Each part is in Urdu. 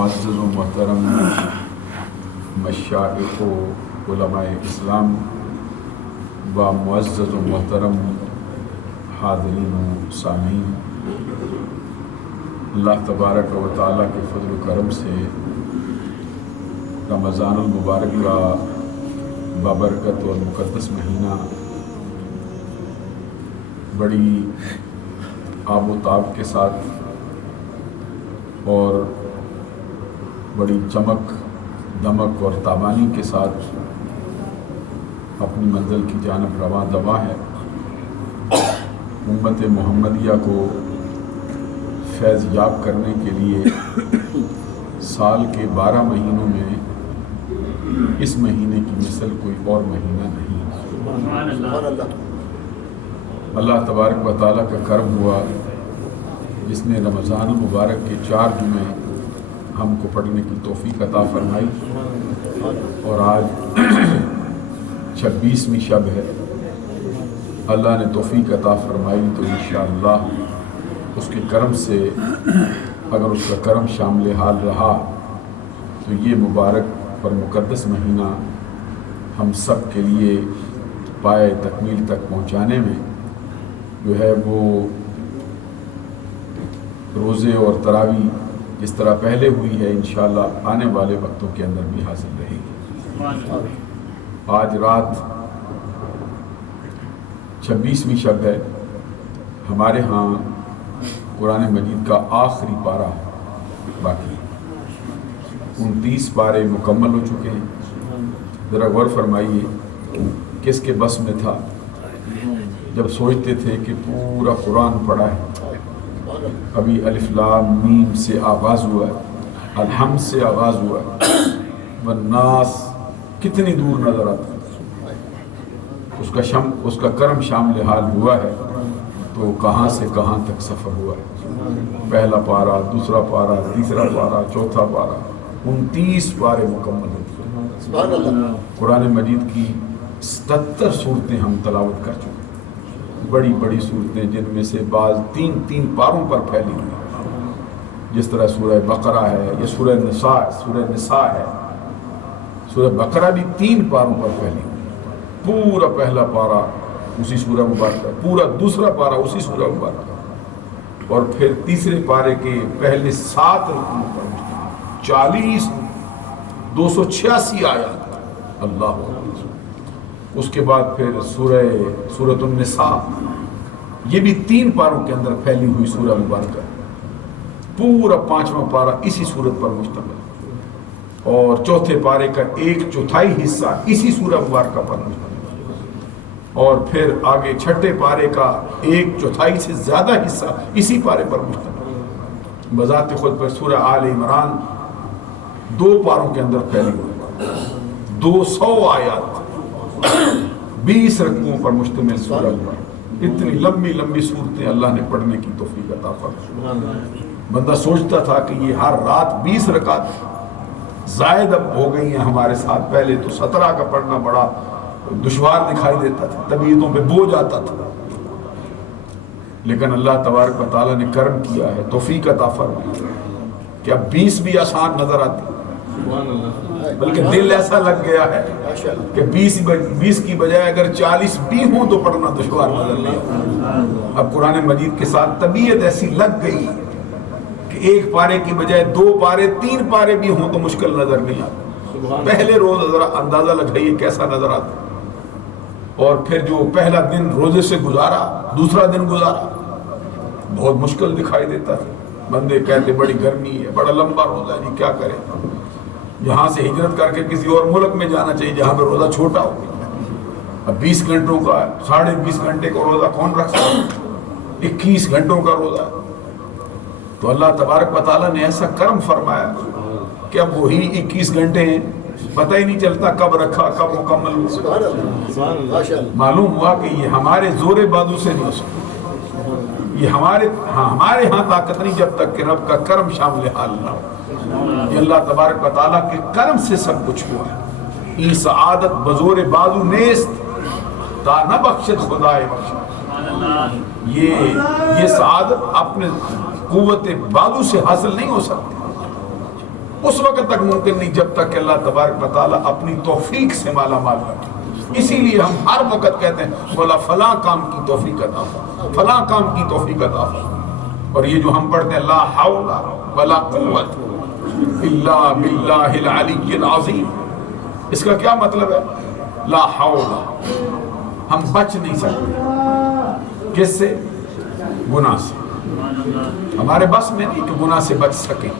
معزز و محترم مشائخ و علماء اسلام و معزز و محترم حاضرین و سامعین، اللہ تبارک و تعالیٰ کے فضل و کرم سے رمضان المبارک کا بابرکت اور مقدس مہینہ بڑی آب و تاب کے ساتھ اور بڑی چمک دمک اور تابانی کے ساتھ اپنی منزل کی جانب رواں دواں ہے۔ امت محمدیہ کو فیض یاب کرنے کے لیے سال کے 12 مہینوں میں اس مہینے کی مثل کوئی اور مہینہ نہیں۔ اللہ تبارک و تعالیٰ کا کرم ہوا جس نے رمضان المبارک کے 4 جمعے ہم کو پڑھنے کی توفیق عطا فرمائی، اور آج 26ویں شب ہے۔ اللہ نے توفیق عطا فرمائی تو انشاءاللہ اس کے کرم سے، اگر اس کا کرم شامل حال رہا تو یہ مبارک اور مقدس مہینہ ہم سب کے لیے پائے تکمیل تک پہنچانے میں جو ہے وہ روزے اور تراویح جس طرح پہلے ہوئی ہے انشاءاللہ آنے والے وقتوں کے اندر بھی حاصل رہے گی۔ آج رات 26ویں شب ہے۔ ہمارے ہاں قرآن مجید کا آخری پارہ باقی ہے، 29 پارے مکمل ہو چکے ہیں۔ ذرا غور فرمائیے کس کے بس میں تھا جب سوچتے تھے کہ پورا قرآن پڑھا ہے، ابھی الف لام میم سے آغاز ہوا ہے، الحمد سے آغاز ہوا ہے، والناس کتنی دور نظر آتا ہے۔ اس کا کرم شامل حال ہوا ہے تو کہاں سے کہاں تک سفر ہوا ہے۔ پہلا پارہ، دوسرا پارہ، تیسرا پارہ، چوتھا پارہ، 29 پارے مکمل ہوتے ہیں۔ قرآن مجید کی 77 صورتیں ہم تلاوت کر چکے ہیں، بڑی بڑی صورتیں جن میں سے بعض 3 پاروں پر پھیلی ہوئی، جس طرح سورہ بقرہ ہے یا سورہ نساء ہے۔ سورہ بقرہ بھی 3 پاروں پر پھیلی ہوئی، پورا پہلا پارہ اسی سورہ مبارکہ، پورا دوسرا پارہ اسی سورہ مبارکہ، اور پھر تیسرے پارے کے پہلے 7 رکوع پر مشتمل 40 286 آیات۔ اللہ اکبر۔ اس کے بعد پھر سورۃ النساء، یہ بھی 3 پاروں کے اندر پھیلی ہوئی سورہ مبارکہ، پورا 5واں پارہ اسی سورت پر مشتمل، اور چوتھے پارے کا 1/4 حصہ اسی سورہ مبارکہ پر مشتمل، اور پھر آگے 6 پارے کا 1/4 سے زیادہ حصہ اسی پارے پر مشتمل۔ بذات خود پر سورہ آل عمران 2 پاروں کے اندر پھیلی ہوئی، 200 آیات، 20 رکوعوں پر مشتمل سورہ پر۔ اتنی لمبی لمبی صورتیں اللہ نے پڑھنے کی توفیق عطا فرمائی۔ بندہ سوچتا تھا کہ یہ ہر رات 20 رکعت زائد اب ہو گئی ہیں ہمارے ساتھ، پہلے تو 17 کا پڑھنا بڑا دشوار دکھائی دیتا تھا، طبیعتوں پہ بوجھ آتا تھا، لیکن اللہ تبارک و تعالیٰ نے کرم کیا ہے، توفیق عطا فرمائی کہ اب 20 بھی آسان نظر آتی، بلکہ دل ایسا لگ گیا ہے کہ 20 کی بجائے اگر 40 بھی ہوں تو پڑھنا دشوار نظر نہیں آتا۔ اب قرآن مجید کے ساتھ طبیعت ایسی لگ گئی کہ 1 پارے کی بجائے 2 پارے 3 پارے بھی ہوں تو مشکل نظر نہیں آتا۔ پہلے روز ذرا اندازہ لگائیے کیسا نظر آتا، اور پھر جو پہلا دن روزے سے گزارا، دوسرا دن گزارا، بہت مشکل دکھائی دیتا تھا۔ بندے کہتے بڑی گرمی ہے، بڑا لمبا روزہ ہے جی، کیا کریں، یہاں سے ہجرت کر کے کسی اور ملک میں جانا چاہیے جہاں پہ روزہ چھوٹا ہو۔ اب 20 گھنٹوں کا 20.5 گھنٹے کا روزہ کون رکھ سکتا ہے؟ 21 گھنٹوں کا روزہ ہے۔ تو اللہ تبارک و تعالیٰ نے ایسا کرم فرمایا کہ اب وہی 21 گھنٹے ہیں، پتہ ہی نہیں چلتا کب رکھا کب مکمل ہوا۔ معلوم ہوا کہ یہ ہمارے زور بازو سے نہیں ہو سکتا، یہ ہمارے ہاں طاقت نہیں جب تک کہ رب کا کرم شامل حال نہ ہو۔ یہ اللہ تبارک و تعالیٰ کے کرم سے سب کچھ ہوا ہے۔ ای سعادت بزور بازو نیست تا نہ بخشت خدائے بخشت۔ یہ سعادت اپنے قوت بازو سے حاصل نہیں ہو سکتی، اس وقت تک ممکن نہیں جب تک کہ اللہ تبارک و تعالیٰ اپنی توفیق سے مالا مال رکھے۔ اسی لیے ہم ہر وقت کہتے ہیں مولا فلاں کام کی توفیق عطا فرما، فلاں کام کی توفیق عطا فرما۔ اور یہ جو ہم پڑھتے ہیں لا حول ولا قوت الا باللہ العلی العظیم، اس کا کیا مطلب ہے؟ لا حول، ہم بچ نہیں سکتے کس سے؟ گناہ سے۔ ہمارے بس میں نہیں کہ گناہ سے بچ سکیں۔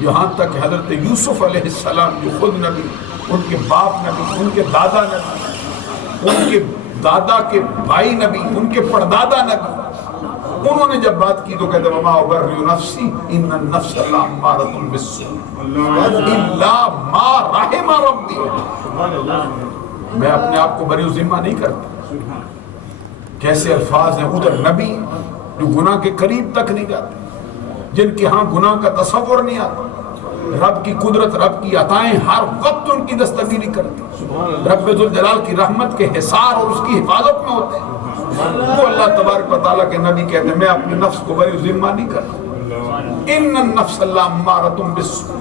یہاں تک کہ حضرت یوسف علیہ السلام جو خود نبی، ان کے باپ نبی، ان کے دادا نبی، ان کے دادا کے بھائی نبی، ان کے پردادا نبی، انہوں نے جب بات کی تو کہتے وما ابرئ نفسی ان النفس لامارۃ بالسوء الا ما رحم ربی۔ میں اپنے آپ کو بری ذمہ نہیں کرتا۔ کیسے الفاظ ہیں، ادھر نبی جو گناہ کے قریب تک نہیں جاتے، جن کے ہاں گناہ کا تصور نہیں آتا، رب کی قدرت، رب کی عطائیں ہر وقت ان کی دستگیری کرتی، رب ذوالجلال کی رحمت کے حصار اور اس کی حفاظت میں ہوتے ہیں۔ وہ اللہ تبارک و تعالیٰ کے نبی کہتے ہیں میں اپنے نفس کو بری ذمہ نہیں کرتا۔ ان النفس لامارۃ بالسوء،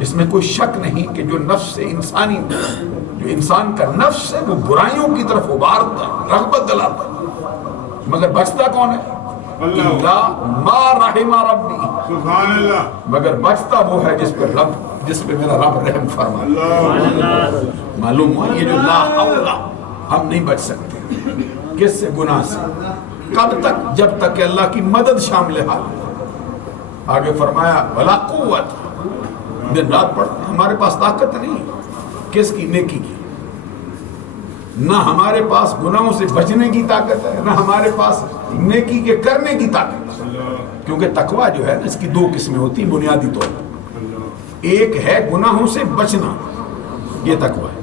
اس میں کوئی شک نہیں کہ جو نفس انسانی، جو انسان کا نفس ہے وہ برائیوں کی طرف ابھارتا ہے، رغبت دلاتا ہے، مگر بچتا کون ہے؟ اللہ ما رحم ربی، سبحان اللہ، مگر بچتا وہ ہے جس پہ میرا رب رحم فرمائے۔ معلوم ہوا یہ جو لا حول، ہم نہیں بچ سکتے کس سے؟ گناہ سے۔ کب تک؟ جب تک کہ اللہ کی مدد شامل حال۔ آگے فرمایا ولا قوت، دن رات پڑھتے ہمارے پاس طاقت نہیں، کس کی؟ نیکی کی۔ نہ ہمارے پاس گناہوں سے بچنے کی طاقت ہے، نہ ہمارے پاس نیکی کے کرنے کی طاقت ہے، کیونکہ تقویٰ جو ہے نا اس کی دو قسمیں ہوتی ہیں بنیادی طور پر۔ ایک ہے گناہوں سے بچنا، یہ تقویٰ ہے،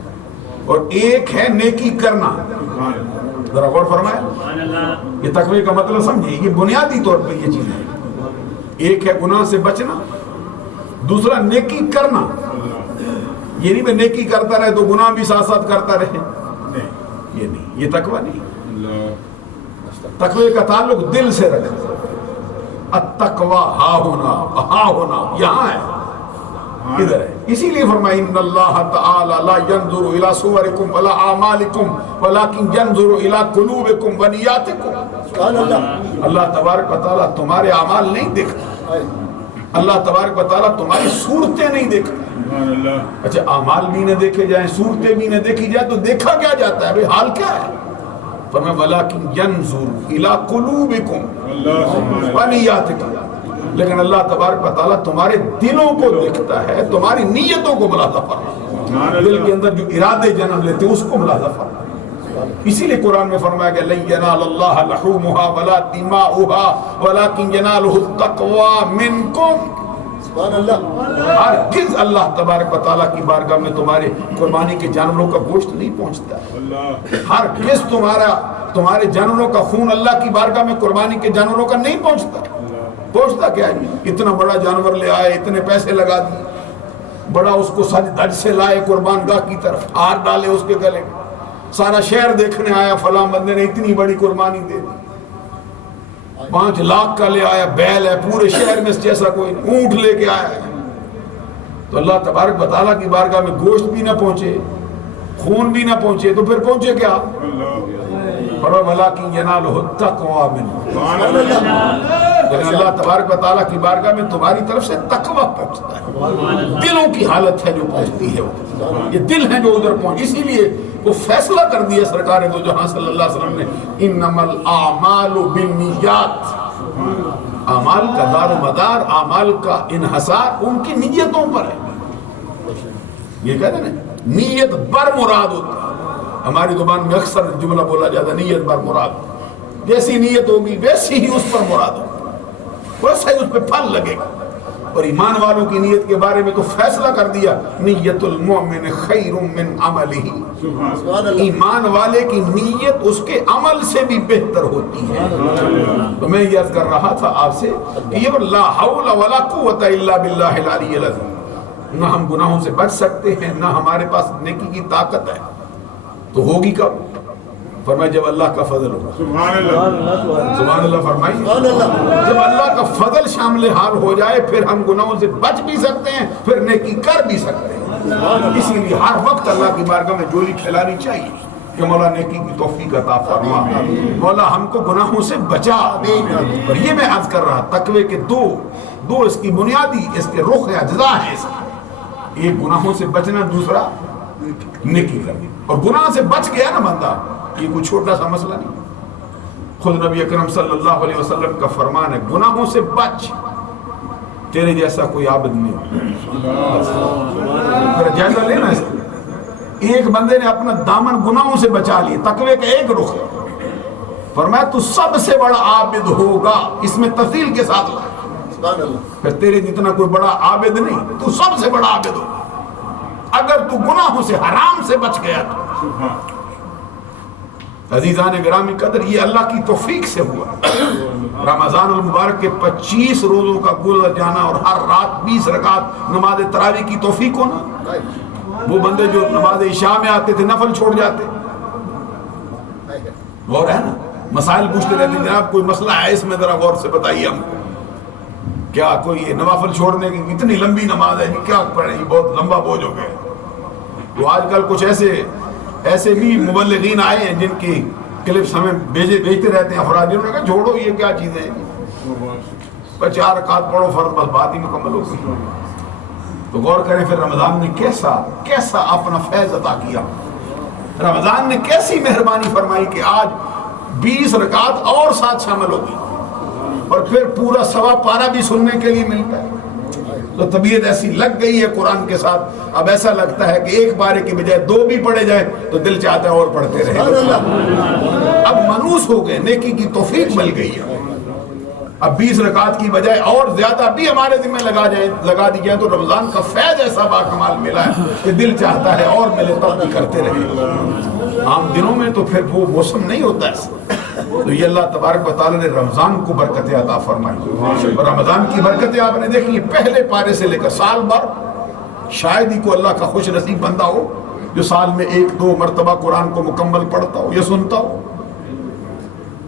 اور ایک ہے نیکی کرنا۔ ذرا غور فرمائے، یہ تقوی کا مطلب سمجھے، یہ بنیادی طور پر یہ چیز ہے۔ ایک ہے گناہ سے بچنا، دوسرا نیکی کرنا۔ یہ نہیں میں نیکی کرتا رہے تو گناہ بھی ساتھ ساتھ کرتا رہے، یہ نہیں، یہ تقوی نہیں۔ تقوی کا تعلق دل سے رکھنا۔ التقوی ہا ہونا یہاں ہے، ادھر ہے۔ اسی لیے فرمایا ان اللہ تعالی لا ينظر الى صورکم ولا اعمالکم ولکن ينظر الى قلوبکم ونیاتکم۔ اللہ تبارک و تعالیٰ تمہارے اعمال نہیں دیکھتا، اللہ تبارک و تعالیٰ تمہاری صورتیں نہیں دیکھتا۔ اچھا اعمال بھی نہ دیکھے جائیں، صورتیں بھی نہ دیکھی جائیں تو دیکھا کیا جاتا ہے؟ بھئی حال کیا ہے؟ فرمایا وَلَكِنْ يَنْظُرُ إِلَىٰ قُلُوبِكُمْ وَنِيَّاتِكُمْ، لیکن اللہ تبارک و تعالیٰ تمہارے دلوں کو دیکھتا ہے، تمہاری نیتوں کو ملاحظہ فرماتا ہے، دل کے اندر جو ارادے جنم لیتے ہیں اس کو ملاحظہ فرماتا ہے۔ اسی لیے قرآن میں فرمایا کہ لَن يَنَالَ اللَّهَ لُحُومُهَا وَلَا دِمَاؤُهَا وَلَكِنْ يَنَالُهُ التَّقْوَىٰ مِنْكُمْ۔ ہرگز اللہ تبارک و تعالیٰ کی بارگاہ میں تمہارے قربانی کے جانوروں کا گوشت نہیں پہنچتا ہے۔ ہرگز تمہارے جانوروں کا خون اللہ کی بارگاہ میں قربانی کے جانوروں کا نہیں پہنچتا۔ پہنچتا کیا ہے؟ اتنا بڑا جانور لے آئے، اتنے پیسے لگا دیے، بڑا اس کو سج دھج سے لائے قربان گاہ کی طرف، ہار ڈالے اس کے گلے، سارا شہر دیکھنے آیا فلاں بندے نے اتنی بڑی قربانی دے دی، 5 لاکھ کا لے آیا، بیل ہے پورے شہر میں جیسا کوئی نہیں، اونٹ لے کے آیا ہے۔ تو اللہ تبارک و تعالیٰ کی بارگاہ میں گوشت بھی نہ پہنچے، خون بھی نہ پہنچے، تو پھر پہنچے کیا؟ وَلَٰكِنْ يَنَالُهُ التَّقْوَىٰ مِنْكُمْ، لیکن اللہ تبارک و تعالیٰ کی بارگاہ میں تمہاری طرف سے تقویٰ پہنچتا ہے، دلوں کی حالت ہے جو پہنچتی ہے، یہ دل ہے جو ادھر پہنچ۔ اسی لیے وہ فیصلہ کر دیا سرکار دو جہاں صلی اللہ علیہ وسلم نے انما الاعمال بالنیات، اعمال کا دار و مدار، اعمال کا انحصار ان کی نیتوں پر ہے۔ یہ کہتے ہیں نا نیت بر مراد ہوتا ہے، ہماری زبان میں اکثر جملہ بولا جاتا ہے نیت بر مراد، جیسی نیت ہوگی ویسی ہی اس پر مراد ہوگی، ویسا ہی اس پہ پھل لگے گا۔ اور ایمان والوں کی نیت کے بارے میں تو فیصلہ کر دیا نیت المؤمن خیر من عملہ، ایمان والے کی نیت اس کے عمل سے بھی بہتر ہوتی ہے۔ تو میں یہ عرض کر رہا تھا آپ سے کہ یہ لا حول ولا قوت الا باللہ العلی العظیم، نہ ہم گناہوں سے بچ سکتے ہیں، نہ ہمارے پاس نیکی کی طاقت ہے، تو ہوگی کب؟ فرمایا جب اللہ کا فضل ہوگا. سبحان اللہ. سبحان اللہ فرمائیے. جب اللہ کا فضل شامل حال ہو جائے پھر ہم گناہوں سے بچ بھی سکتے ہیں, پھر نیکی کر بھی سکتے ہیں. اسی لیے ہر وقت اللہ کی بارگاہ میں جولی کھلانی چاہیے کہ مولا نیکی کی توفیق عطا فرما, مولا ہم کو گناہوں سے بچا. اور یہ میں عرض کر رہا تقوی کے دو اس کی بنیادی اس کے رخ اجزاء ہیں. ایک گناہوں سے بچنا, دوسرا نیکی کرنا. اور گناہ سے بچ گیا نا بندہ, یہ کوئی چھوٹا سا مسئلہ نہیں. خود نبی اکرم صلی اللہ علیہ وسلم کا فرمان ہے گناہوں سے بچ, تیرے جیسا کوئی عابد نہیں. جائزہ لینا اس کا. ایک بندے نے اپنا دامن گناہوں سے بچا لی, تقوی کا ایک رخ ہے. فرمایا تو سب سے بڑا عابد ہوگا, اس میں تفصیل کے ساتھ لا. پھر تیرے جتنا کوئی بڑا عابد نہیں, تو سب سے بڑا عابد ہوگا اگر تو گناہوں سے حرام سے بچ گیا تو. عزیزان گرامی قدر, یہ اللہ کی توفیق سے ہوا. رمضان المبارک کے 25 روزوں کا گزر جانا اور ہر رات 20 رکعت نماز تراویح کی توفیق ہونا. وہ بندے جو نماز عشاء میں آتے تھے نفل چھوڑ جاتے. غور ہے نا, مسائل پوچھتے رہتے جناب کوئی مسئلہ ہے اس میں ذرا غور سے بتائیے ہم کو. کیا کوئی نوافل چھوڑنے کی اتنی لمبی نماز ہے, کیا پڑھیں, بہت لمبا بوجھ ہو گیا. تو آج کل کچھ ایسے بھی مبلغین آئے ہیں جن کی کلپس ہمیں بھیجتے رہتے ہیں افراد, جنہوں نے کہا چھوڑو یہ کیا چیزیں ہیں, 4 رکعت پڑھو فرض, بس بات ہی مکمل ہو گئی. تو غور کریں پھر رمضان نے کیسا اپنا فیض عطا کیا. رمضان نے کیسی مہربانی فرمائی کہ آج 20 رکعت اور ساتھ شامل ہو گئی, اور پھر پورا سوا پارا بھی سننے کے لیے ملتا ہے. تو طبیعت ایسی لگ گئی ہے قرآن کے ساتھ, اب ایسا لگتا ہے کہ ایک پارے کی بجائے 2 بھی پڑھے جائیں تو دل چاہتا ہے اور پڑھتے رہے. اب منوس ہو گئے, نیکی کی توفیق مل گئی ہے. اب 20 رکعت کی بجائے اور زیادہ بھی ہمارے ذمہ لگا دی جائیں تو رمضان کا فیض ایسا باکمال ملا ہے کہ دل چاہتا ہے اور ملے تب بھی کرتے رہے. عام دنوں میں تو پھر وہ موسم نہیں ہوتا ہے. تو یہ اللہ تبارک و تعالی نے رمضان کو برکتیں عطا فرمائی. اور رمضان کی برکتیں آپ نے دیکھی پہلے پارے سے لے کر سال بھر. شاید ہی کو اللہ کا خوش نصیب بندہ ہو جو سال میں 1-2 مرتبہ قرآن کو مکمل پڑھتا ہو یا سنتا ہو.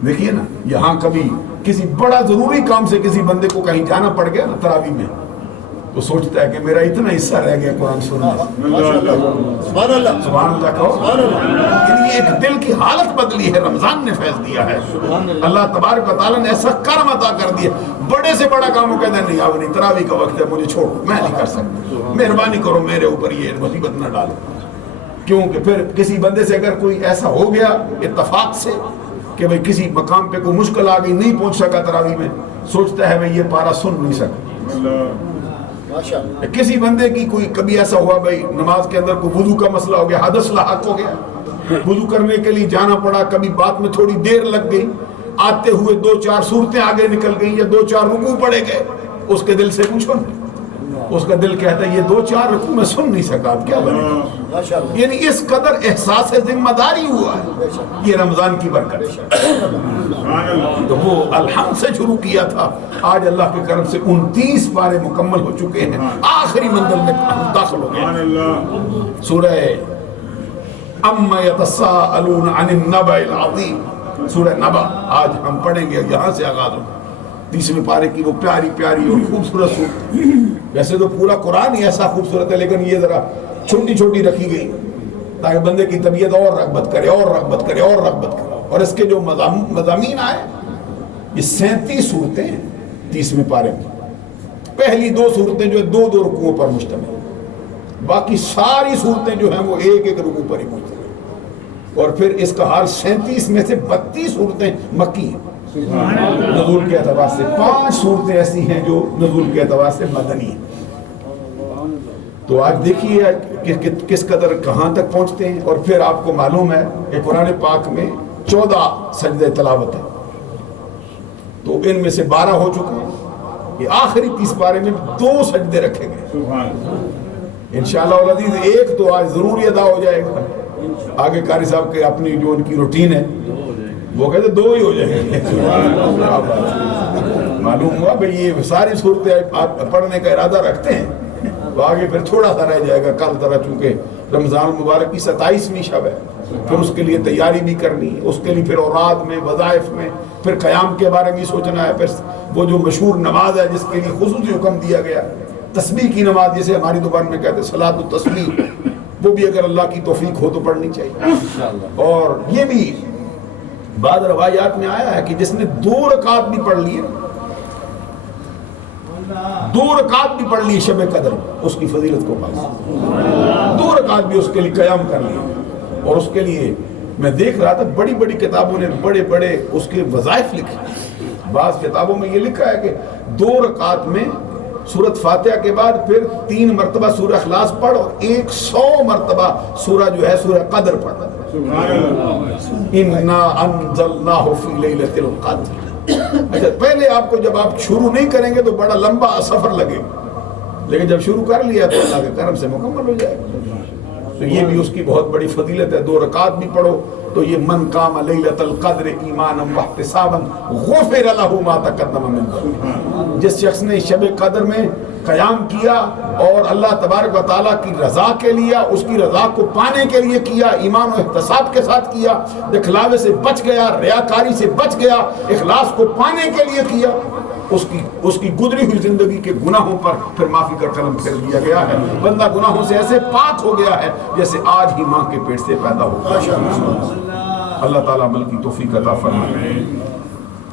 دیکھیے نا, یہاں کبھی کسی بڑا ضروری کام سے کسی بندے کو کہیں جانا پڑ گیا نا تراویح میں, تو سوچتا ہے کہ میرا اتنا حصہ رہ گیا قرآن سننا. سبحان اللہ کہو. یعنی ایک دل کی حالت بدلی ہے, رمضان نے فیض دیا ہے. اللہ تبارک و تعالیٰ نے ایسا کرم عطا کر دیا. بڑے سے بڑا کام وہ کہتے ہیں نہیں اب نہیں, تراویح کا وقت ہے, مجھے چھوڑو, میں نہیں کر سکتا, مہربانی کرو میرے اوپر یہ مصیبت نہ ڈالو. کیونکہ پھر کسی بندے سے اگر کوئی ایسا ہو گیا اتفاق سے کہ بھئی کسی مقام پہ کوئی مشکل آ گئی, نہیں پہنچ سکا تراویح میں, سوچتا ہے بھئی یہ پارا سن نہیں سکا. کسی بندے کی کوئی کبھی ایسا ہوا بھئی نماز کے اندر کوئی وضو کا مسئلہ ہو گیا, حدث لاحق ہو گیا, وضو کرنے کے لیے جانا پڑا, کبھی بات میں تھوڑی دیر لگ گئی, آتے ہوئے 2-4 صورتیں آگے نکل گئی یا 2-4 رکوع پڑے گئے, اس کے دل سے پوچھو نا, اس کا دل کہتا ہے یہ 2-4 رکوع میں سن نہیں سکا, اب کیا بنے گا. یعنی اس قدر احساس ذمہ داری ہوا ہے. یہ رمضان کی برکت. تو وہ الحمد سے شروع کیا تھا, آج اللہ کے کرم سے 29 پارے مکمل ہو چکے ہیں, آخری منزل میں ہم داخل ہو گئے. سورہ اما یتساءلون عن النبأ العظیم, سورہ نبا آج ہم پڑھیں گے. یہاں سے آغاز ہو 30ویں پارے کی وہ پیاری پیاری اور خوبصورت صورت. ویسے تو پورا قرآن ہی ایسا خوبصورت ہے, لیکن یہ ذرا چھوٹی چھوٹی رکھی گئی تاکہ بندے کی طبیعت اور رغبت کرے اور رغبت کرے اور رغبت کرے. اور اس کے جو مضامین آئے یہ 37 صورتیں ہیں 30ویں پارے میں. پہلی 2 صورتیں جو 2-2 رکوعوں پر مشتمل, باقی ساری صورتیں جو ہیں وہ ایک رکوع پر ہی مشتمل. اور پھر اس کا حال 37 میں سے 32 صورتیں مکی ہیں نزول کے اعتبار سے, 5 صورتیں ایسی ہیں جو نزول کے اعتبار سے مدنی ہیں. تو آج دیکھیے کہ کس قدر کہاں تک پہنچتے ہیں. اور پھر آپ کو معلوم ہے کہ قرآن پاک میں 14 سجدے تلاوت ہے, تو ان میں سے 12 ہو چکے ہیں. یہ آخری 30 پارے میں 2 سجدے رکھے گئے انشاءاللہ العزیز. ایک تو آج ضروری ادا ہو جائے گا. آگے قاری صاحب کے اپنی جو ان کی روٹین ہے وہ کہتے 2 ہی ہو جائیں گے. معلوم ہوا بھئی یہ ساری صورتیں آپ پڑھنے کا ارادہ رکھتے ہیں, وہ آگے پھر تھوڑا سا رہ جائے گا کل ذرا، چونکہ رمضان المبارک کی 27ویں شب ہے، پھر اس کے لیے تیاری بھی کرنی ہے، اس کے لیے پھر اوراد میں، وظائف میں، پھر قیام کے بارے میں سوچنا ہے، پھر وہ جو مشہور نماز ہے جس کے لیے خصوصی حکم دیا گیا، تسبیح کی نماز جسے ہماری زبان میں کہتے ہیں صلاۃ التسبیح، وہ بھی اگر اللہ کی توفیق ہو تو پڑھنی چاہیے۔ اور یہ بھی بعض روایات میں آیا ہے کہ جس نے 2 رکعت بھی پڑھ لیے، 2 رکعت بھی پڑھ لی شب قدر، اس کی فضیلت کو پاس، 2 رکعت بھی اس کے لیے قیام کر لیے۔ اور اس کے لیے میں دیکھ رہا تھا بڑی بڑی کتابوں نے بڑے بڑے اس کے وظائف لکھے، بعض کتابوں میں یہ لکھا ہے کہ 2 رکعت میں سورۃ فاتحہ کے بعد پھر 3 مرتبہ سورہ اخلاص پڑھ اور 100 مرتبہ سورہ جو ہے سورہ قدر پڑھ۔ اِنَّا أَنزَلْنَاهُ فِي لَيْلَةِ الْقَدْرِ۔ اچھا، پہلے آپ کو جب آپ شروع نہیں کریں گے تو بڑا لمبا سفر لگے، لیکن جب شروع کر لیا تو اللہ کے کرم سے مکمل ہو جائے گا۔ تو یہ بھی اس کی بہت بڑی فضیلت ہے۔ 2 رکعت بھی پڑھو تو یہ من قام لیلۃ القدر ایمانا واحتسابا غفر له ما تقدم من ذنبه، جس شخص نے شب قدر میں قیام کیا اور اللہ تبارک و تعالیٰ کی رضا کے لیے، اس کی رضا کو پانے کے لیے کیا، ایمان و احتساب کے ساتھ کیا، دکھلاوے سے بچ گیا، ریاکاری سے بچ گیا، اخلاص کو پانے کے لیے کیا، اس کی گزری ہوئی زندگی کے گناہوں پر پھر معافی کا قلم پھیر دیا گیا ہے۔ بندہ گناہوں سے ایسے پاک ہو گیا ہے جیسے آج ہی ماں کے پیٹ سے پیدا ہو گیا۔ اللہ تعالیٰ عمل کی توفیق عطا فرمائے۔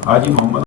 حاجی محمد